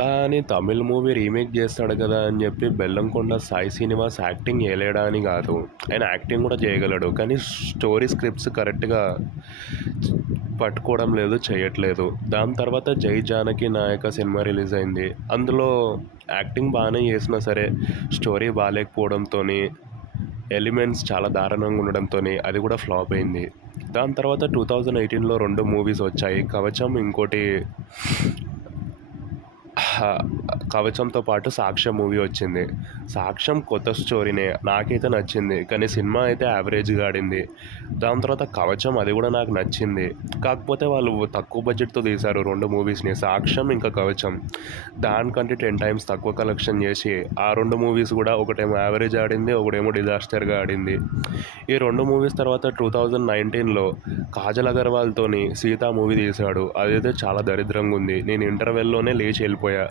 అట్లా అని Tamil movie remake చేస్తాడు కదా అని చెప్పి బెల్లంకొండ సాయి శ్రీనివాస్ యాక్టింగ్ చేయలేడా అని కాదు. ఆయన యాక్టింగ్ కూడా చేయగలడు. కానీ స్టోరీ స్క్రిప్ట్స్ కరెక్ట్గా పట్టుకోవడం లేదు, చేయట్లేదు. దాని తర్వాత జై జానకి నాయక సినిమా రిలీజ్ అయింది. అందులో యాక్టింగ్ బాగానే చేసినా సరే స్టోరీ బాగాలేకపోవడంతో, ఎలిమెంట్స్ చాలా దారుణంగా ఉండడంతో అది కూడా ఫ్లాప్ అయింది. దాని తర్వాత 2018లో 2 మూవీస్ వచ్చాయి. కవచం, ఇంకోటి కవచంతో పాటు సాక్ష్యం మూవీ వచ్చింది. సాక్ష్యం కొత్త స్టోరీనే, నాకైతే నచ్చింది. కానీ సినిమా అయితే యావరేజ్గా ఆడింది. దాని తర్వాత కవచం, అది కూడా నాకు నచ్చింది. కాకపోతే వాళ్ళు తక్కువ బడ్జెట్తో తీశారు 2 మూవీస్ని, సాక్ష్యం ఇంకా కవచం. దానికంటే 10 టైమ్స్ తక్కువ కలెక్షన్ చేసి ఆ 2 మూవీస్ కూడా ఒకటేమో యావరేజ్ ఆడింది, ఒకటేమో డిజాస్టర్గా ఆడింది. ఈ 2 మూవీస్ తర్వాత 2019లో కాజల్ అగర్వాల్తోని సీతా మూవీ తీశాడు. అదైతే చాలా దరిద్రంగా ఉంది. నేను ఇంటర్వెల్లోనే లేచి వెళ్ళిపోయా.